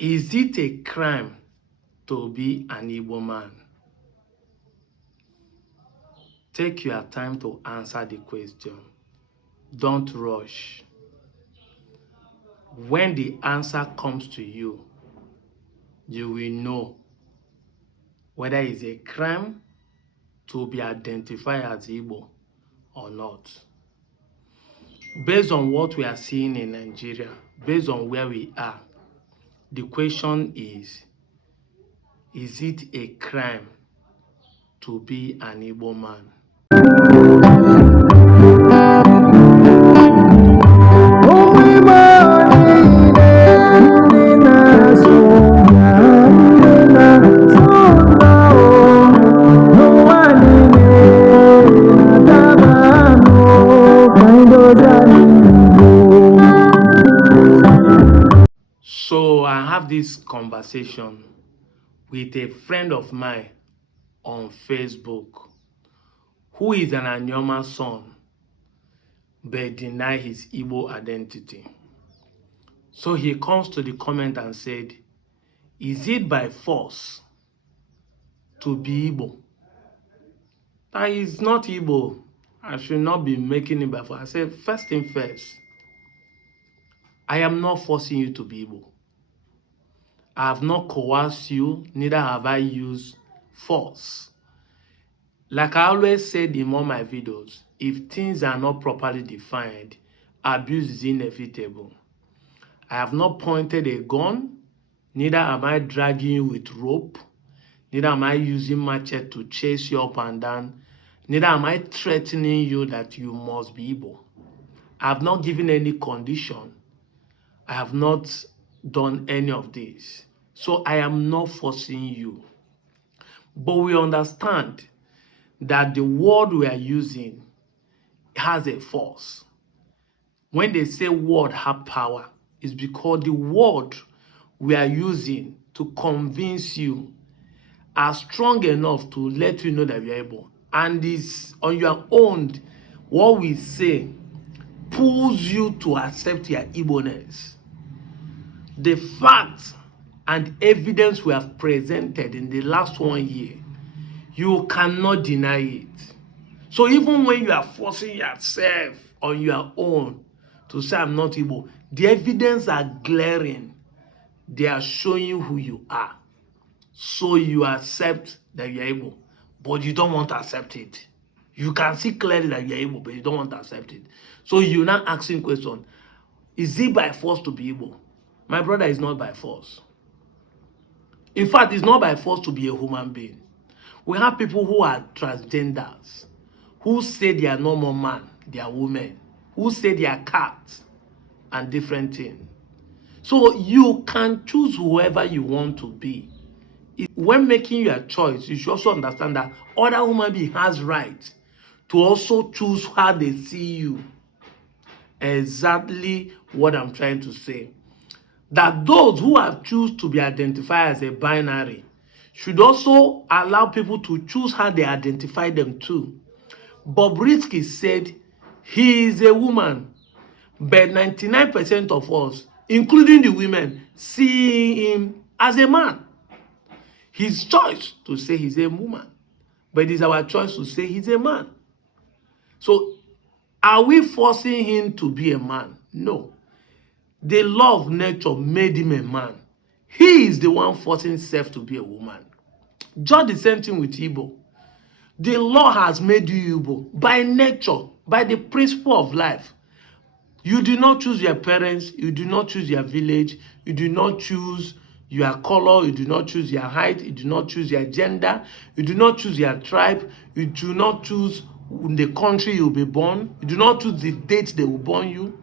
Is it a crime to be an Igbo man? Take your time to answer the question. Don't rush. When the answer comes to you, you will know whether it's a crime to be identified as Igbo or not. Based on what we are seeing in Nigeria, based on where we are, the question is it a crime to be an Igbo man? So I have this conversation with a friend of mine on Facebook who is an Anyoma son but deny his Igbo identity. So he comes to the comment and said, is it by force to be Igbo? That is not Igbo. I should not be making it by force. I said, first thing first, I am not forcing you to be Igbo. I have not coerced you, neither have I used force. Like I always said in all my videos, if things are not properly defined, abuse is inevitable. I have not pointed a gun, neither am I dragging you with rope, neither am I using machete to chase you up and down, neither am I threatening you that you must be Igbo. I have not given any condition. I have not done any of this. So I am not forcing you. But we understand that the word we are using has a force. When they say word have power, it's because the word we are using to convince you are strong enough to let you know that you are able. And is on your own, what we say pulls you to accept your Igbo-ness. The facts and evidence we have presented in the last 1 year, you cannot deny it. So even when you are forcing yourself on your own to say I'm not Igbo, the evidence are glaring. They are showing you who you are. So you accept that you're Igbo, but you don't want to accept it. You can see clearly that you're Igbo, but you don't want to accept it. So you're now asking question, is it by force to be Igbo? My brother, is not by force. In fact, it's not by force to be a human being. We have people who are transgenders, who say they are no more man, they are women, who say they are cats and different things. So you can choose whoever you want to be. When making your choice, you should also understand that other human being has right to also choose how they see you. Exactly what I'm trying to say. That those who have choose to be identified as a binary should also allow people to choose how they identify them too. Bobrisky said he is a woman, but 99% of us, including the women, see him as a man. His choice to say he's a woman, but it is our choice to say he's a man. So are we forcing him to be a man? No. The law of nature made him a man. He is the one forcing himself to be a woman. Just the same thing with Igbo. The law has made you Igbo by nature, by the principle of life. You do not choose your parents, you do not choose your village, you do not choose your color, you do not choose your height, you do not choose your gender, you do not choose your tribe, you do not choose the country you'll be born, you do not choose the date they will born you.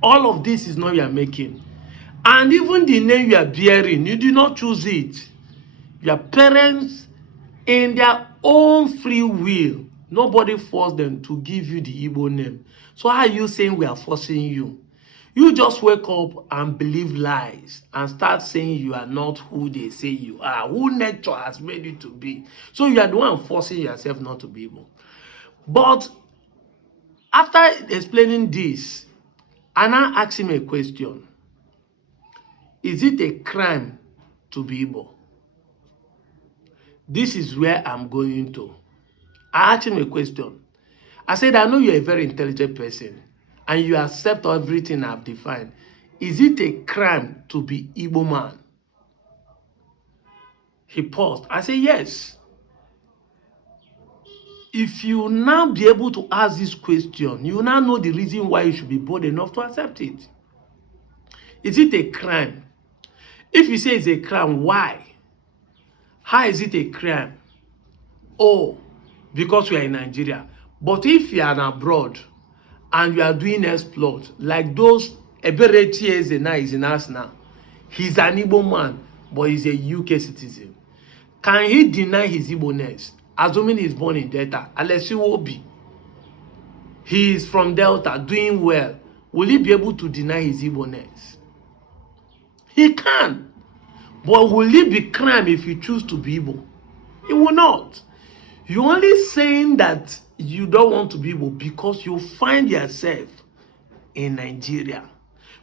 All of this is not your making. And even the name you are bearing, you do not choose it. Your parents, in their own free will, nobody forced them to give you the Igbo name. So how are you saying we are forcing you? You just wake up and believe lies and start saying you are not who they say you are, who nature has made you to be. So you are the one forcing yourself not to be Igbo. But after explaining this, I now ask him a question. Is it a crime to be Igbo? This is where I'm going to. I asked him a question. I said, I know you're a very intelligent person and you accept everything I've defined. Is it a crime to be Igbo man? He paused. I said, yes. If you now be able to ask this question, you now know the reason why you should be bold enough to accept it. Is it a crime? If you say it's a crime, why? How is it a crime? Oh, because we are in Nigeria. But if you are abroad and you are doing exploit, like those Eberetiers and is in us now, he's an Igbo man, but he's a UK citizen. Can he deny his Igbo-ness? Assuming he's born in Delta, unless he will be. He is from Delta, doing well. Will he be able to deny his Igbo-ness? He can. But will it be crime if you choose to be Igbo? It will not. You're only saying that you don't want to be Igbo because you find yourself in Nigeria.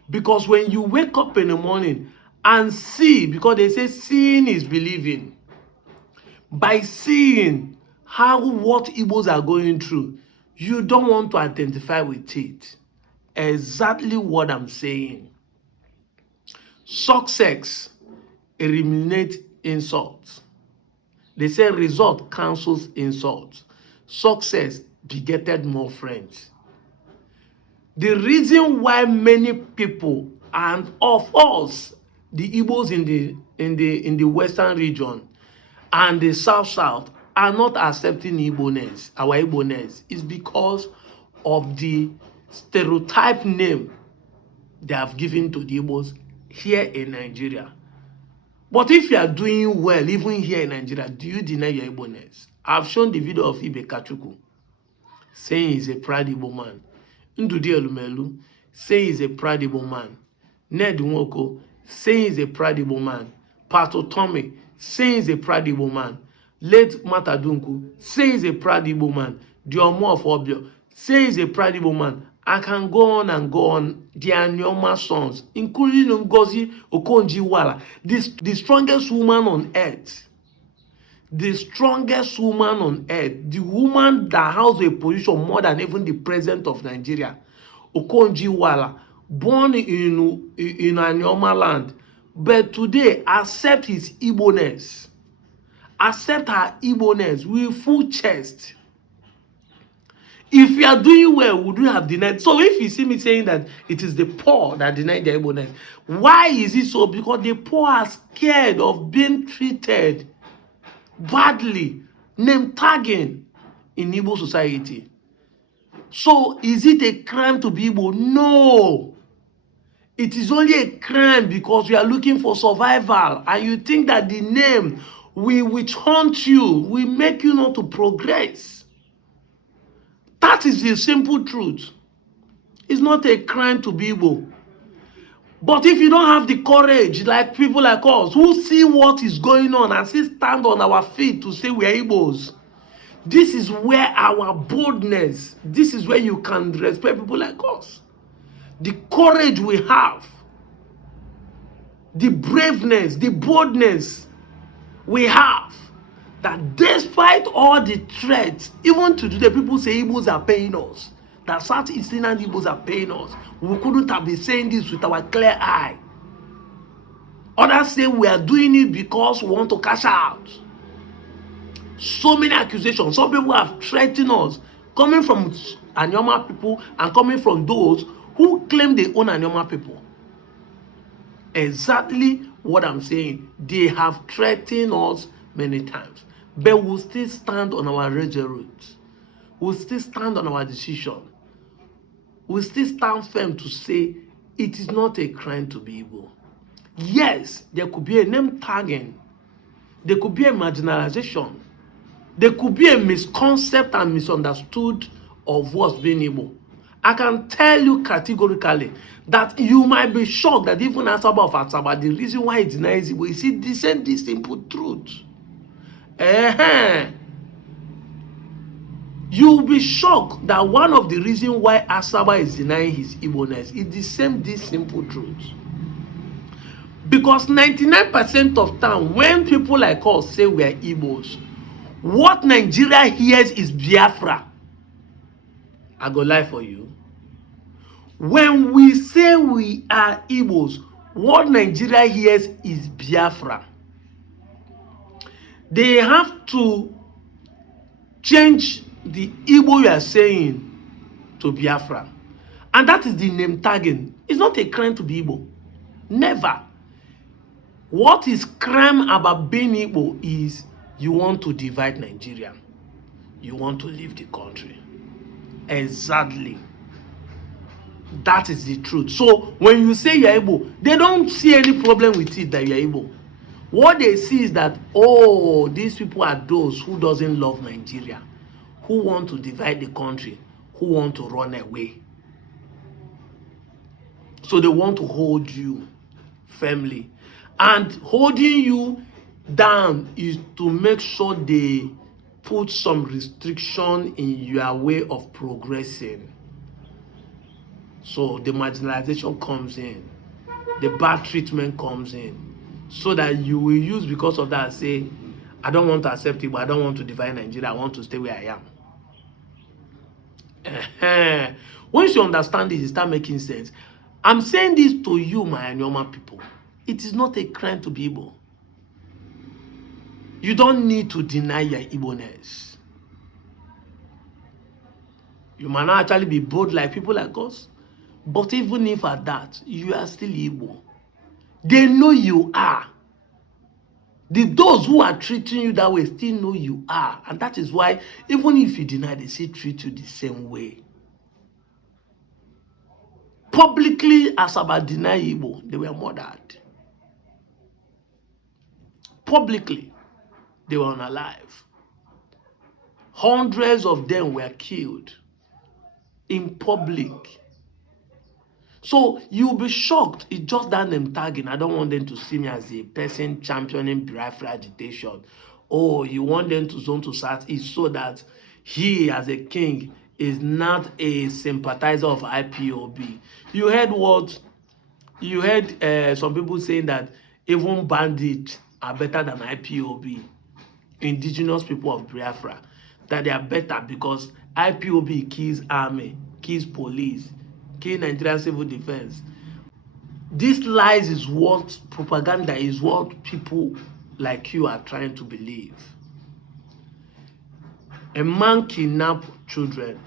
Because when you wake up in the morning and see, because they say seeing is believing. By seeing what Igbos are going through, you don't want to identify with it. Exactly what I'm saying. Success eliminates insults. They say result cancels insults. Success begetted more friends. The reason why many people, and of us, the Igbos in the western region and the south are not accepting Igbo-ness, our Igbo-ness, is because of the stereotype name they have given to the Igbos here in Nigeria. But if you are doing well, even here in Nigeria, do you deny your Igbo-ness? I've shown the video of Ibe Kachuku saying he's a proud Igbo man. Ndudi Elumelu saying he's a proud Igbo man. Ned Nwoko saying he's a proud Igbo man. Pato Tommy saying he's a proud Igbo man. Late Matadunku saying he's a proud Igbo man. Diomo of Obio saying he's a proud Igbo man. I can go on and go on. Their Nyoma sons, including Ngozi Okonjo-Iweala, the strongest woman on earth. The strongest woman on earth. The woman that has a position more than even the president of Nigeria. Okonjo-Iweala, born in Anyoma land, but today accept his Igbo-ness. Accept her Igbo-ness with full chest. If you are doing well, would you have denied? So if you see me saying that it is the poor that deny their Igbo-ness, why is it so? Because the poor are scared of being treated badly, name tagging in Igbo society. So is it a crime to be Igbo? No. It is only a crime because you are looking for survival and you think that the name which haunt you will make you not to progress. That is the simple truth. It's not a crime to be Igbo. But if you don't have the courage, like people like us, who see what is going on and still stand on our feet to say we are Igbos, this is where our boldness, this is where you can respect people like us. The courage we have, the braveness, the boldness we have, that despite all the threats, even to today, people say Igbos are paying us. That Southeastern Igbos are paying us. We couldn't have been saying this with our clear eye. Others say we are doing it because we want to cash out. So many accusations. Some people have threatened us, coming from Anyoma people and coming from those who claim they own Anyoma people. Exactly what I'm saying. They have threatened us many times. But we'll still stand on our resolute. We'll still stand on our decision. We'll still stand firm to say it is not a crime to be Igbo. Yes, there could be a name tagging. There could be a marginalization. There could be a misconcept and misunderstood of what's being Igbo. I can tell you categorically that you might be shocked that even Asaba of Asaba, the reason why he denies Igbo is he discern this simple truth. You'll be shocked that one of the reasons why Asaba is denying his Igbo-ness is the same, this simple truth. Because 99% of time, when people like us say we are Igbos, what Nigeria hears is Biafra. I go lie for you. When we say we are Igbos, what Nigeria hears is Biafra. They have to change the Igbo you are saying to Biafra. And that is the name tagging. It's not a crime to be Igbo. Never. What is crime about being Igbo is you want to divide Nigeria. You want to leave the country. Exactly. That is the truth. So when you say you're Igbo, they don't see any problem with it that you're Igbo. What they see is that, oh, these people are those who doesn't love Nigeria, who want to divide the country, who want to run away. So they want to hold you firmly. And holding you down is to make sure they put some restriction in your way of progressing. So the marginalization comes in, the bad treatment comes in, so that you will use because of that say, I don't want to accept it, but I don't want to divide Nigeria, I want to stay where I am. Once you understand this, it start making sense. I'm saying this to you, my Anyoma people. It is not a crime to be Igbo. You don't need to deny your Igbo-ness. You might not actually be bold like people like us, but even if at that, you are still Igbo. They know you are. Those who are treating you that way still know you are. And that is why, even if you deny, they still treat you the same way. Publicly, as about deny Igbo, they were murdered. Publicly, they were unalive. Hundreds of them were killed in public. So you'll be shocked. It's just that name tagging. I don't want them to see me as a person championing Biafra agitation. Oh, you want them to zone to Southeast so that he, as a king, is not a sympathizer of IPOB. You heard what? You heard some people saying that even bandits are better than IPOB, indigenous people of Biafra, that they are better because IPOB kills army, kills police, kills Nigerian civil defense. This lies is what propaganda is, what people like you are trying to believe. A man kidnap children,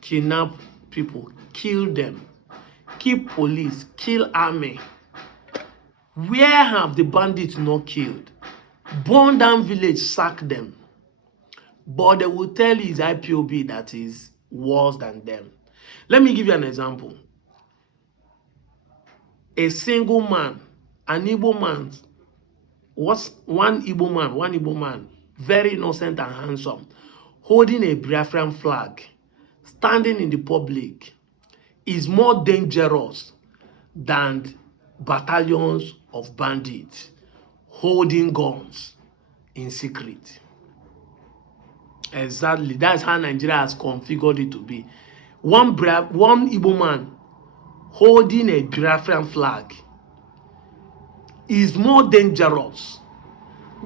kidnap people, kill them, kill police, kill army. Where have the bandits not killed? Burn down village, sack them. But they will tell you it's IPOB that is worse than them. Let me give you an example. A single man, an Igbo man, one Igbo man, very innocent and handsome, holding a Biafran flag, standing in the public, is more dangerous than battalions of bandits holding guns in secret. Exactly. That's how Nigeria has configured it to be. One Igbo man holding a Biafran flag is more dangerous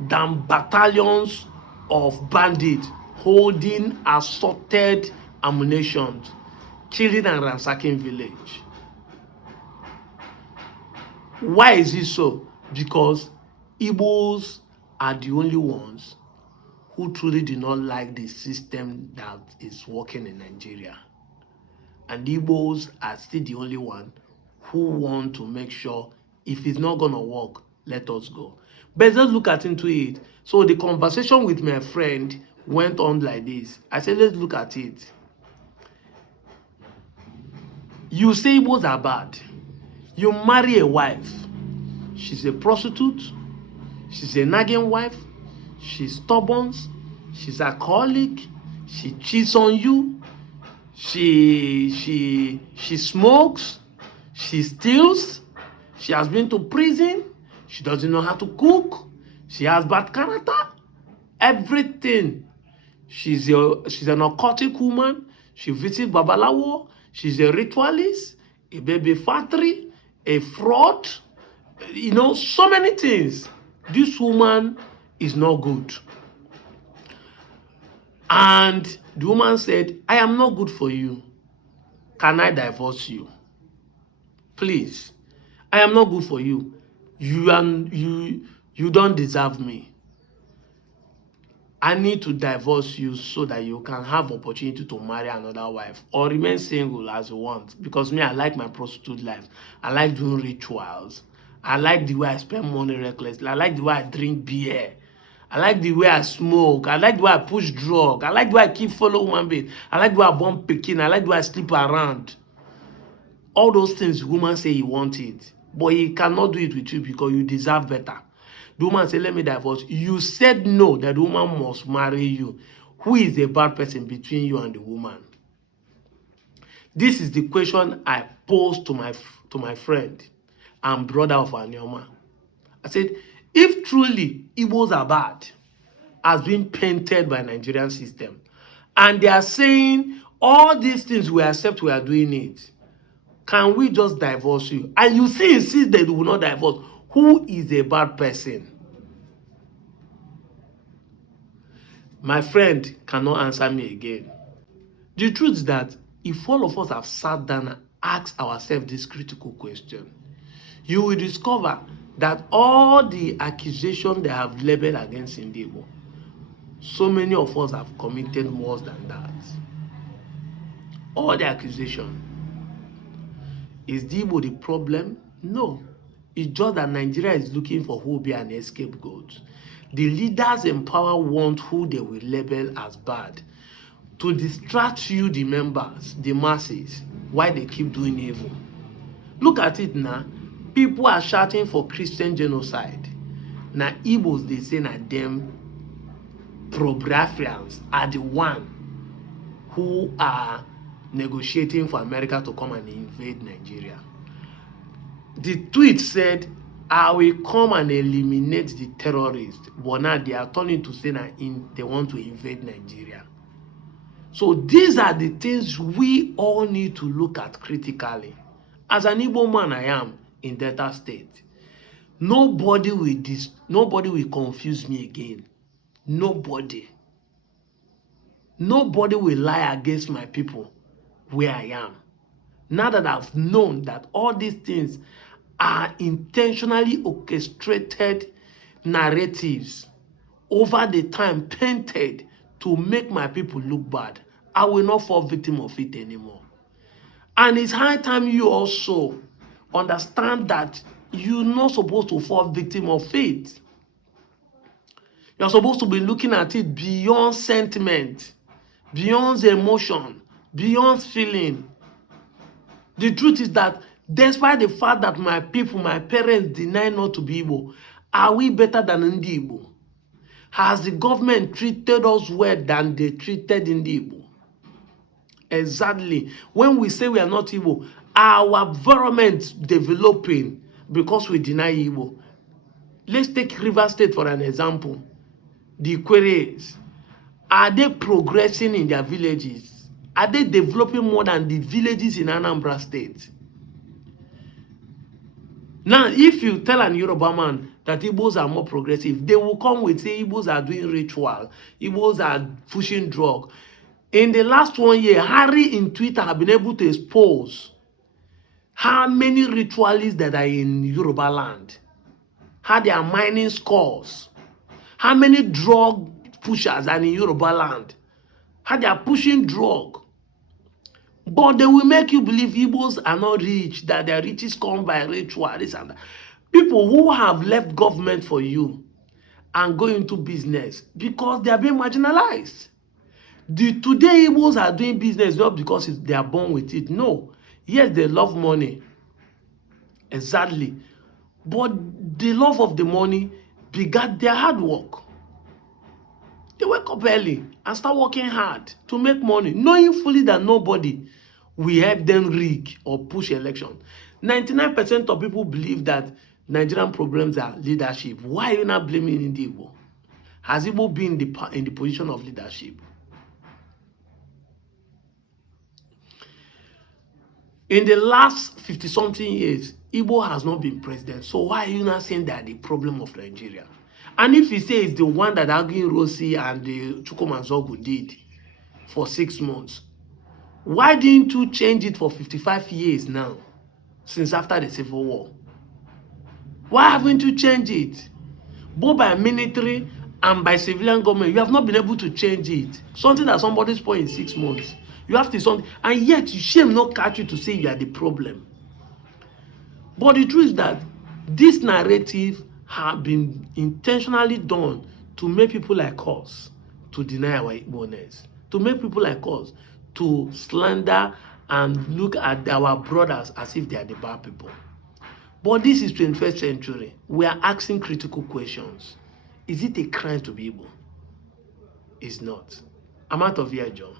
than battalions of bandits holding assorted ammunition, killing and ransacking village. Why is it so? Because Igbos are the only ones who truly do not like the system that is working in Nigeria. And Igbos are still the only one who want to make sure if it's not going to work, let us go. But let's look into it. So the conversation with my friend went on like this. I said, let's look at it. You say Igbos are bad. You marry a wife. She's a prostitute. She's a nagging wife. She's stubborn. She's alcoholic. She cheats on you. She smokes. She steals. She has been to prison. She doesn't know how to cook. She has bad character. Everything. She's an occultic woman. She visits Babalawo. She's a ritualist, a baby factory, a fraud, You know, so many things. This woman is not good. And the woman said, I am not good for you. Can I divorce you? Please. I am not good for you. You don't deserve me. I need to divorce you so that you can have opportunity to marry another wife or remain single as you want. Because me, I like my prostitute life. I like doing rituals. I like the way I spend money recklessly. I like the way I drink beer. I like the way I smoke. I like the way I push drug. I like the way I keep follow woman being. I like the way I born pikin. I like the way I sleep around. All those things woman say he want it, but he cannot do it with you because you deserve better. The woman say, let me divorce. You said no, that the woman must marry you. Who is the bad person between you and the woman? This is the question I posed to my friend and brother of Anyoma. I said, if truly Igbos are bad, as being painted by Nigerian system, and they are saying all these things we accept, we are doing it, can we just divorce you? And you still insist that you will not divorce. Who is a bad person? My friend cannot answer me again. The truth is that if all of us have sat down and asked ourselves this critical question, you will discover that all the accusations they have labeled against Igbo, so many of us have committed worse than that. All the accusation. Is Igbo the problem? No. It's just that Nigeria is looking for who will be an scapegoat. The leaders in power want who they will label as bad to distract you, the members, the masses, while they keep doing evil. Look at it now. People are shouting for Christian genocide. Now Igbos, they say that them pro-Biafrans are the one who are negotiating for America to come and invade Nigeria. The tweet said, I will come and eliminate the terrorists. But now they are turning to say that they want to invade Nigeria. So these are the things we all need to look at critically. As an Igbo man I am in Delta State, nobody will confuse me again. Nobody will lie against my people where I am. Now that I've known that all these things are intentionally orchestrated narratives over the time painted to make my people look bad, I will not fall victim of it anymore. And it's high time you also understand that you're not supposed to fall victim of it. You're supposed to be looking at it beyond sentiment, beyond emotion, beyond feeling. The truth is that despite the fact that my people, my parents deny not to be Igbo, are we better than Ndi Igbo? Has the government treated us well than they treated Ndi Igbo? Exactly. When we say we are not Igbo, our environment developing because we deny Igbo. Let's take River State for an example. The queries, are they progressing in their villages? Are they developing more than the villages in Anambra State? Now, if you tell an Yoruba man that Igbos are more progressive, they will come with say Igbos are doing ritual, Igbos are pushing drug. In the last 1 year, Harry in Twitter have been able to expose how many ritualists that are in Yoruba land, how they are mining scores, how many drug pushers are in Yoruba land, how they are pushing drug. But they will make you believe Igbos are not rich, that their riches come by ritual, this and that. People who have left government for you and go into business because they are being marginalized. Today Igbos are doing business not because they are born with it. No. Yes, they love money. Exactly. But the love of the money begat their hard work. They wake up early and start working hard to make money, knowing fully that nobody will help them rig or push election. 99% of people believe that Nigerian problems are leadership. Why are you not blaming Igbo? Has Igbo been in the position of leadership? In the last 50-something years, Igbo has not been president. So why are you not saying that the problem of Nigeria? And if you say it's the one that Agin Rossi and the Chukwumanzogu did for 6 months, why didn't you change it for 55 years now, since after the Civil War? Why haven't you changed it? Both by military and by civilian government, you have not been able to change it. Something that somebody spoiled in 6 months. You have to something, and yet shame not catch you to say you are the problem. But the truth is that this narrative have been intentionally done to make people like us to deny our Igbo-ness, to make people like us to slander and look at our brothers as if they are the bad people. But this is 21st century. We are asking critical questions. Is it a crime to be Igbo? It's not. I'm out of here, John.